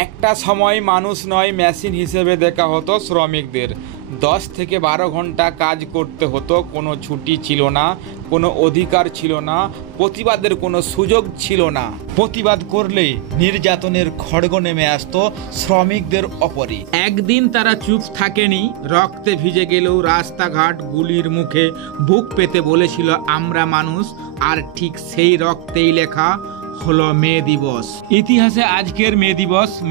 একটা সময় মানুষ নয় মেশিন হিসেবে দেখা হতো শ্রমিকদের। 10 থেকে 12 ঘন্টা কাজ করতে হতো, কোনো ছুটি ছিল না, কোনো অধিকার ছিল না, প্রতিবাদের কোনো সুযোগ ছিল না। প্রতিবাদ করলেই নির্যাতনের খড়গ নেমে আসতো শ্রমিকদের ওপরে। একদিন তারা চুপ থাকেনি, রক্তে ভিজে গেলেও রাস্তাঘাট গুলির মুখে বুক পেতে বলেছিল আমরা মানুষ। আর ঠিক সেই রক্তেই লেখা হলো মে দিবস। ইতিহাসে আজকের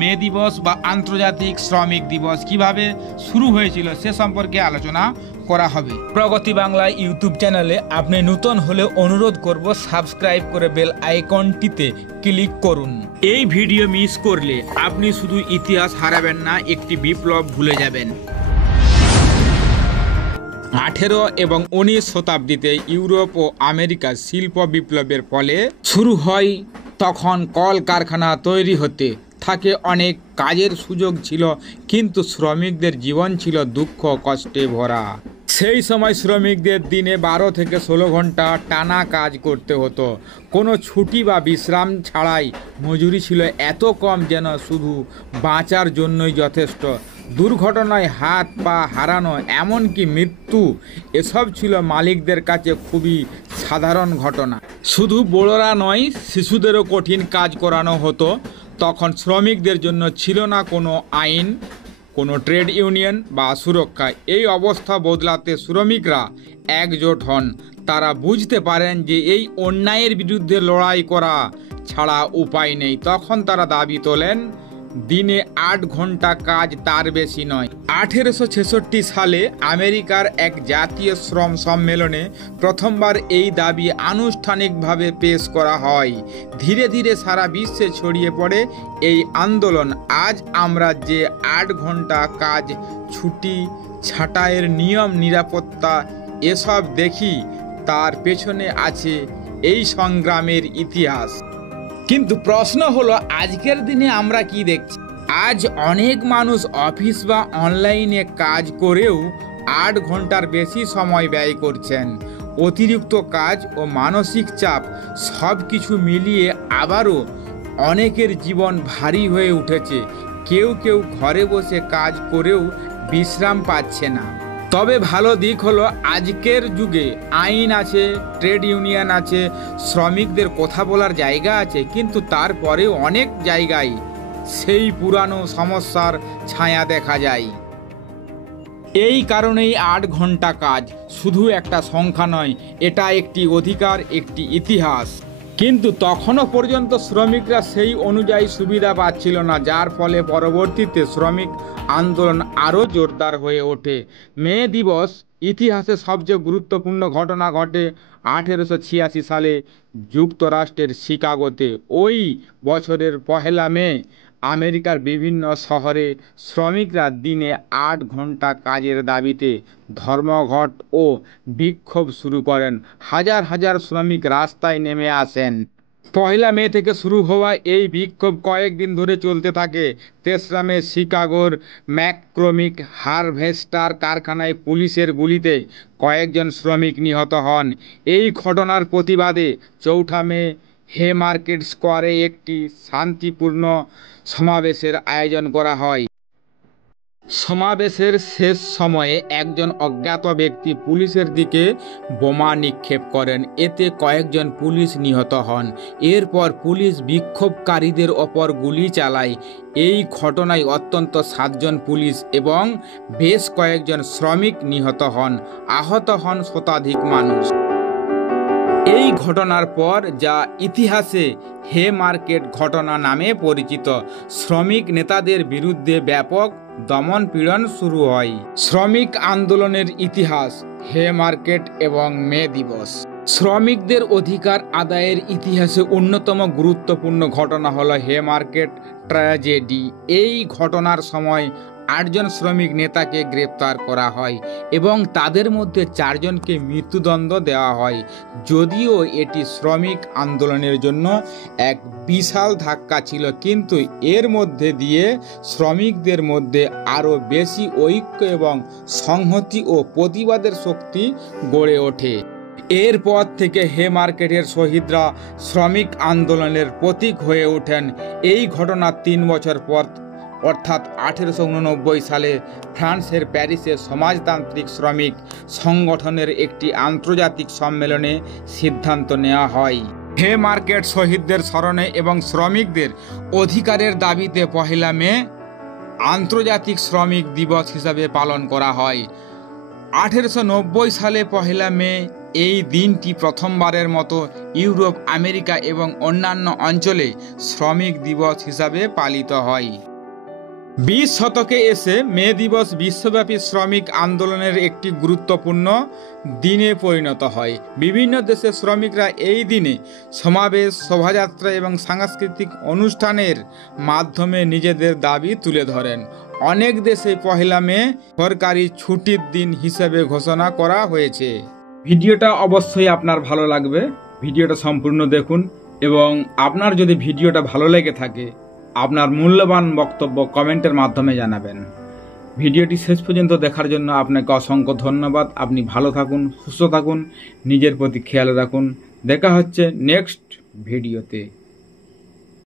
মে দিবস বা আন্তর্জাতিক শ্রমিক দিবস কিভাবে শুরু হয়েছিল সে সম্পর্কে আলোচনা করা হবে। প্রগতি বাংলা ইউটিউব চ্যানেলে আপনি নতুন হলে অনুরোধ করব সাবস্ক্রাইব করে বেল আইকনটিতে ক্লিক করুন। এই ভিডিও মিস করলে আপনি শুধু ইতিহাস হারাবেন না, একটি বিপ্লব ভুলে যাবেন। 18 এবং 19 শতাব্দীতে ইউরোপ ও আমেরিকার শিল্প বিপ্লবের ফলে শুরু হয়। তখন কলকারখানা তৈরি হতে থাকে, অনেক কাজের সুযোগ ছিল, কিন্তু শ্রমিকদের জীবন ছিল দুঃখ কষ্টে ভরা। সেই সময় শ্রমিকদের দিনে 12 থেকে 16 ঘন্টা টানা কাজ করতে হতো, কোনো ছুটি বা বিশ্রাম ছাড়াই। মজুরি ছিল এত কম যেন শুধু বাঁচার জন্যই যথেষ্ট। দুর্ঘটনায় হাত পা হারানো, এমনকি মৃত্যু, এসব ছিল মালিকদের কাছে খুবই সাধারণ ঘটনা। শুধু বড়রা নয়, শিশুদেরও কঠিন কাজ করানো হতো। তখন শ্রমিকদের জন্য ছিল না কোনো আইন, কোনো ট্রেড ইউনিয়ন বা সুরক্ষা। এই অবস্থা বদলাতে শ্রমিকরা একজোট হন। তারা বুঝতে পারেন যে এই অন্যায়ের বিরুদ্ধে লড়াই করা ছাড়া উপায় নেই। তখন তারা দাবি তোলেন দিনে 8 ঘন্টা কাজ, তার বেশি নয়। 1866 সালে আমেরিকার এক জাতীয় শ্রম সম্মেলনে প্রথমবার এই দাবি আনুষ্ঠানিকভাবে পেশ করা হয়। ধীরে ধীরে সারা বিশ্বে ছড়িয়ে পড়ে এই আন্দোলন। আজ আমরা যে 8 ঘন্টা কাজ, ছুটি, ছাঁটাইয়ের নিয়ম, নিরাপত্তা এসব দেখি, তার পেছনে আছে এই সংগ্রামের ইতিহাস। কিন্তু প্রশ্ন হলো, আজকের দিনে আমরা কি দেখছি? আজ অনেক মানুষ অফিস বা অনলাইনে কাজ করেও 8 ঘন্টার বেশি সময় ব্যয় করছেন। অতিরিক্ত কাজ ও মানসিক চাপ সব কিছু মিলিয়ে আবারও অনেকের জীবন ভারী হয়ে উঠেছে। কেউ কেউ ঘরে বসে কাজ করেও বিশ্রাম পাচ্ছে না। তবে ভালো দিক হলো, আজকের যুগে আইন আছে, ট্রেড ইউনিয়ন আছে, শ্রমিকদের কথা বলার জায়গা আছে, কিন্তু তারপরেও অনেক জায়গায় সেই পুরানো সমস্যার ছায়া দেখা যায়। এই কারণেই 8 ঘন্টা কাজ শুধু একটা সংখ্যা নয়, এটা একটি অধিকার, একটি ইতিহাস। কিন্তু তখনও পর্যন্ত শ্রমিকরা সেই অনুযায়ী সুবিধা পাচ্ছিল না, যার ফলে পরবর্তীতে শ্রমিক আন্দোলন আরও জোরদার হয়ে ওঠে। মে দিবস ইতিহাসে সবচেয়ে গুরুত্বপূর্ণ ঘটনা ঘটে 1886 সালে যুক্তরাষ্ট্রের শিকাগোতে। ওই বছরের 1 মে আমেরিকার বিভিন্ন শহরে শ্রমিকরা দিনে 8 ঘন্টা কাজের দাবিতে ধর্মঘট ও বিক্ষোভ শুরু করেন। হাজার হাজার শ্রমিক রাস্তায় নেমে আসেন। 1 মে থেকে শুরু হওয়া এই বিক্ষোভ কয়েকদিন ধরে চলতে থাকে। 3 মে শিকাগোর ম্যাকক্রমিক হারভেস্টার কারখানায় পুলিশের গুলিতে কয়েকজন শ্রমিক নিহত হন। এই ঘটনার প্রতিবাদে 4 মে হেমার্কেট স্কোয়ারে একটি শান্তিপূর্ণ সমাবেশের আয়োজন করা হয়। সমাবেশের শেষ সময়ে একজন অজ্ঞাত ব্যক্তি পুলিশের দিকে বোমা নিক্ষেপ করেন, এতে কয়েকজন পুলিশ নিহত হন। এরপর পুলিশ বিক্ষোভকারীদের ওপর গুলি চালায়। এই ঘটনায় অন্তত 7 জন পুলিশ এবং বেশ কয়েকজন শ্রমিক নিহত হন। আহত হন শতাধিক মানুষ। এই ঘটনার পর, যা ইতিহাসে হেমার্কেট ঘটনা নামে পরিচিত, শ্রমিক নেতাদের বিরুদ্ধে ব্যাপক দমন পীড়ন শুরু হয়। শ্রমিক আন্দোলনের ইতিহাস, হেমার্কেট এবং মে দিবস। শ্রমিকদের অধিকার আদায়ের ইতিহাসে অন্যতম গুরুত্বপূর্ণ ঘটনা হলো হেমার্কেট ট্র্যাজেডি। এই ঘটনার সময় 8 জন শ্রমিক নেতাকে গ্রেপ্তার করা হয় এবং তাদের মধ্যে 4 জনকে মৃত্যুদণ্ড দেওয়া হয়। যদিও এটি শ্রমিক আন্দোলনের জন্য এক বিশাল ধাক্কা ছিল, কিন্তু এর মধ্যে দিয়ে শ্রমিকদের মধ্যে আরও বেশি ঐক্য এবং সংহতি ও প্রতিবাদের শক্তি গড়ে ওঠে। এরপর থেকে হেমার্কেটের শহীদরা শ্রমিক আন্দোলনের প্রতীক হয়ে ওঠেন। এই ঘটনার 3 বছর পর অর্থাৎ 1889 সালে ফ্রান্সের প্যারিসে সমাজতান্ত্রিক শ্রমিক সংগঠনের একটি আন্তর্জাতিক সম্মেলনে সিদ্ধান্ত নেওয়া হয়। হেমার্কেট শহীদদের স্মরণে এবং শ্রমিকদের অধিকারের দাবিতে 1 মে আন্তর্জাতিক শ্রমিক দিবস হিসাবে পালন করা হয়। 1890 সালে 1 মে এই দিনটি প্রথমবারের মতো ইউরোপ, আমেরিকা এবং অন্যান্য অঞ্চলে শ্রমিক দিবস হিসাবে পালিত হয়। 20 শতকে এসে মে দিবস বিশ্বব্যাপী শ্রমিক আন্দোলনের একটি গুরুত্বপূর্ণ দিনে পরিণত হয়। বিভিন্ন দেশের শ্রমিকরা এই দিনে সমাবেশ, শোভাযাত্রা এবং সাংস্কৃতিক অনুষ্ঠানের মাধ্যমে নিজেদের দাবি তুলে ধরেন। অনেক দেশে 1 মে সরকারি ছুটির দিন হিসেবে ঘোষণা করা হয়েছে। ভিডিওটা অবশ্যই আপনার ভালো লাগবে, ভিডিওটা সম্পূর্ণ দেখুন এবং আপনার যদি ভিডিওটা ভালো লেগে থাকে আপনার মূল্যবান বক্তব্য কমেন্টের মাধ্যমে জানাবেন। ভিডিওটি শেষ পর্যন্ত দেখার জন্য আপনাকে অসংখ্য ধন্যবাদ। আপনি ভালো থাকুন, সুস্থ থাকুন, নিজের প্রতি খেয়াল রাখুন। দেখা হচ্ছে নেক্সট ভিডিওতে।